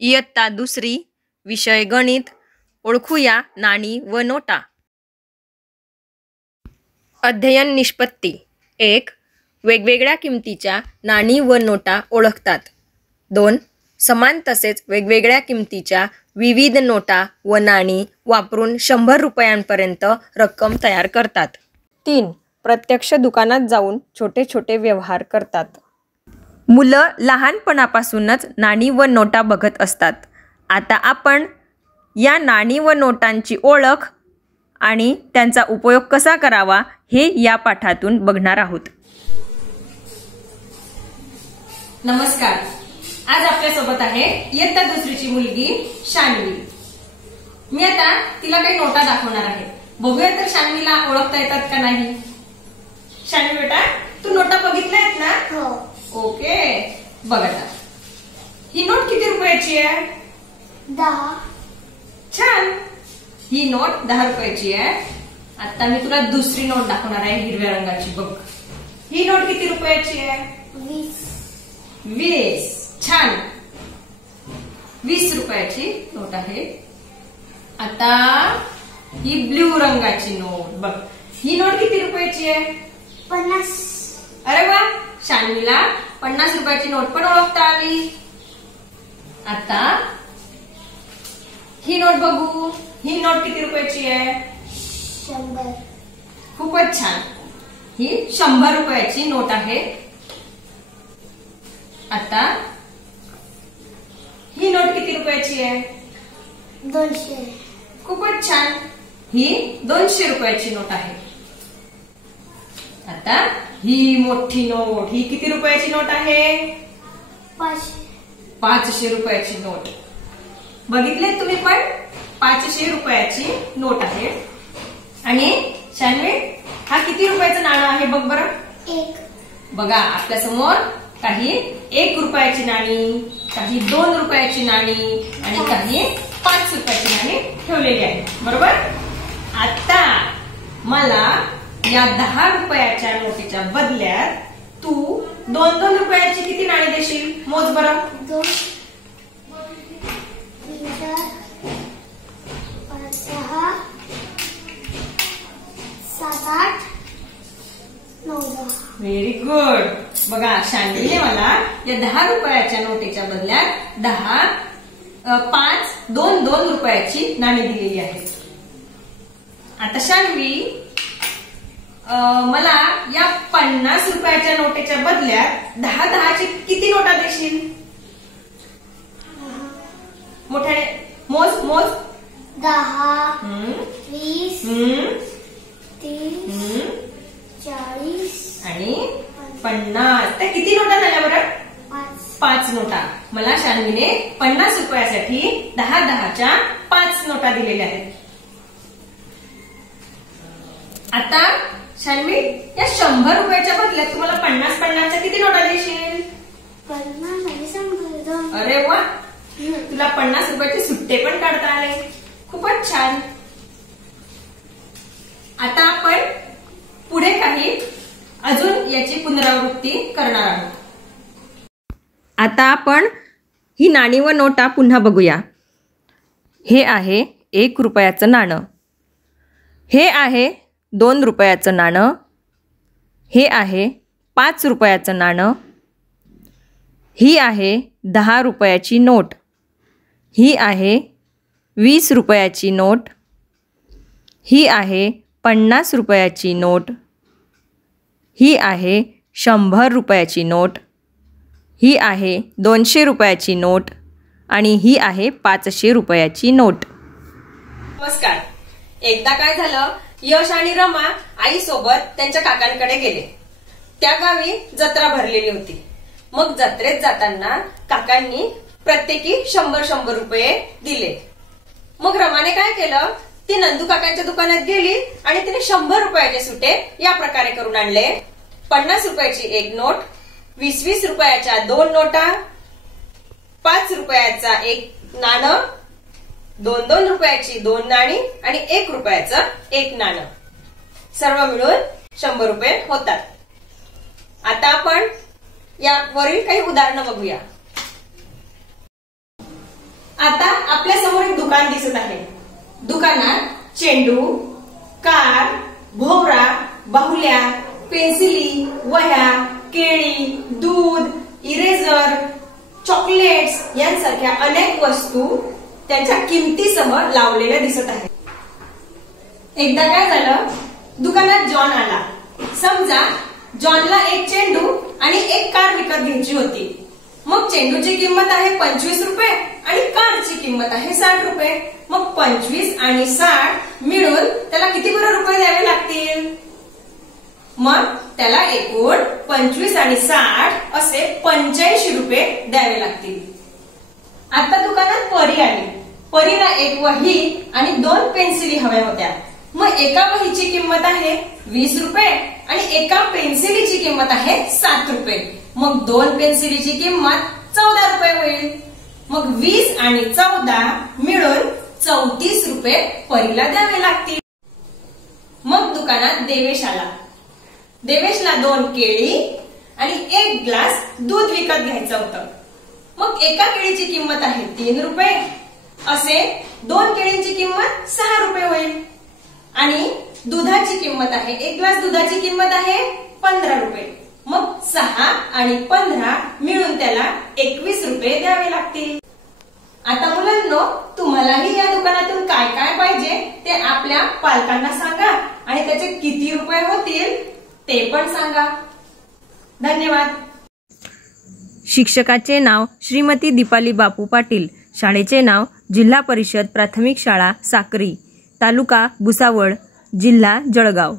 इयत्ता दुसरी, विषय गणित. ओळखूया नाणी व नोटा. अध्ययन निष्पत्ती. 1. वेगवेगळ्या किमतीच्या नाणी व नोटा ओळखतात. 2. समान तसेच वेगवेगळ्या किमतीच्या विविध नोटा व नाणी वापरून 100 रुपयांपर्यंत रक्कम तयार करतात. 3. प्रत्यक्ष दुकानात जाऊन छोटे छोटे व्यवहार करतात. मुलं लहानपणापासूनच नाणी व नोटा बघत असतात. आता आपण या नाणी व नोटांची ओळख आणि त्यांचा उपयोग कसा करावा हे या पाठातून बघणार आहोत. नमस्कार. आज आपल्यासोबत आहे इयत्ता दुसरीची मुलगी शान्वी. मी आता तिला काही नोटा दाखवणार आहे. बघूया तर शान्वीला ओळखता येतात का नाही. शान्वी बेटा, तू नोटा बघितल्या आहेत ना? हो. ओके, बघ आता. ही नोट किती रुपयाची आहे? 10. छान. ही नोट 10 रुपयाची आहे. आता मी तुला दुसरी नोट दाखवणार आहे हिरव्या रंगाची. बघ, ही नोट किती रुपयाची आहे? 20. छान. 20 रुपयाची नोट आहे. आता ही ब्ल्यू रंगाची नोट बघ. ही नोट किती रुपयाची आहे? 50. अरे वा, शान्वीला 50 रुपयाची नोट पण ओळखता आली. आता ही नोट बघू. ही नोट किती रुपयाची आहे? 100. खूपच छान. ही 100 रुपयाची नोट आहे. आता ही नोट किती रुपयाची आहे? 200. खूपच छान. ही 200 रुपयाची नोट आहे. आता ही मोठी नोट, ही किती रुपयाची नोट आहे? 500 रुपयाची नोट. बघितले तुम्ही पण? 500 रुपयाची नोट आहे. आणि शान्वी, हा किती रुपयाचं नाणं आहे बघ बरं. 1. बघा, आपल्या समोर काही 1 रुपयाची नाणी, काही 2 रुपयाची नाणी आणि काही 5 रुपयाची नाणी ठेवलेली आहे. बरोबर. आता मला या 10 रुपयाच्या नोटीच्या बदल्यात तू 2-2 रुपयाची किती नाणी देशील? मोज बरं. 2, 3, 4, 5, 6, 7, 8, 9, 10. Very good. बघा, शान्वीने मला या 10 रुपयाच्या नोटीच्या बदल्यात 2 रुपयाची नाणी दिलेली आहे. आता शान्वी, मला या 50 रुपयाच्या नोटेच्या बदल्यात 10-10ची किती नोटा देशील? मोठ्याने मोज. 10, 20, 30, 40 आणि 50. त्या किती नोटा झाल्या बरं? 5 नोटा. मला शान्वीने 50 रुपयासाठी 10-10च्या 5 नोटा दिलेल्या आहेत. आता शान्वी, या 100 रुपयाच्या बदल्यात तुम्हाला 50-50च्या किती नोटा देशील? 50 आणि 100. अरे वा, तुला 50 रुपयाचे सुट्टे पण काढता आले. खूपच छान. आता आपण पुढे काही अजून याची पुनरावृत्ती करणार आहोत. आता आपण ही नाणी व नोटा पुन्हा बघूया. हे आहे 1 रुपयाचं नाणं. हे आहे 2 रुपयाचं नाणं. हे आहे 5 रुपयाचं नाणं. ही आहे 10 रुपयाची नोट. ही आहे 20 रुपयाची नोट. ही आहे 50 रुपयाची नोट. ही आहे 100 रुपयाची नोट. ही आहे 200 रुपयाची नोट आणि ही आहे 500 रुपयाची नोट. नमस्कार. एकदा काय झालं, यश आणि रमा आईसोबत त्यांच्या काकांकडे गेले. त्या गावी जत्रा भरलेली होती. मग जत्रेत जाताना काकांनी प्रत्येकी 100 रुपये दिले. मग रमाने काय केलं, ती नंदू काकांच्या दुकानात गेली आणि तिने 100 रुपयाचे सुटे या प्रकारे करून आणले. 50 रुपयाची 1 नोट, 20 रुपयाच्या 2 नोटा, 5 रुपयाचा 1 नाणं, 2 रुपयाची 2 नाणी आणि 1 रुपयाचं 1 नाणं. सर्व मिळून 100 रुपये होतात. आता आपण यावरील काही उदाहरणं बघूया. आता आपल्या समोर एक दुकान दिसत आहे. दुकानात चेंडू, कार, भोवरा, बाहुल्या, पेन्सिली, वह्या, केळी, दूध, इरेझर, चॉकलेट्स यांसारख्या अनेक वस्तू त्यांच्या किमतीसह लावलेल्या दिसत आहेत. एकदा काय झालं, दुकानात जॉन आला. समजा जॉनला एक चेंडू आणि एक कार विकत घ्यायची होती. मग चेंडूची किंमत आहे 25 रुपये आणि कारची किंमत आहे 60 रुपये. मग 25 आणि 60 मिळून त्याला किती बरं रुपये द्यावे लागतील? मग त्याला एकूण 25 आणि 60 असे 85 रुपये द्यावे लागतील. आता दुकानात परी आली. परीला एक वही आणि 2 पेन्सिली हव्या होत्या. मग एका वहीची किंमत आहे 20 रुपये आणि एका पेन्सिलीची किंमत आहे 7 रुपये. मग 2 पेन्सिलीची किंमत 14 रुपये होईल. मग 20 आणि 14 मिळून 34 रुपये परीला द्यावे लागतील. मग दुकानात देवेश आला. देवेशला 2 केळी आणि 1 ग्लास दूध विकत घ्यायचं होतं. मग एका केळीची किंमत आहे 3 रुपये, असे 2 केळींची किंमत 6 रुपये होईल. आणि दुधाची किंमत आहे, 1 ग्लास दुधाची किंमत आहे 15 रुपये. मग 6 आणि 15 मिळून त्याला 21 रुपये द्यावे लागतील. आता मुलांनो, तुम्हालाही या दुकानातून काय काय पाहिजे ते आपल्या पालकांना सांगा आणि त्याचे किती रुपये होतील ते पण सांगा. धन्यवाद. शिक्षकाचे नाव श्रीमती दीपाली बापू पाटील. शाळेचे नाव जिल्हा परिषद प्राथमिक शाळा साक्री, तालुका भुसावळ, जिल्हा जळगाव.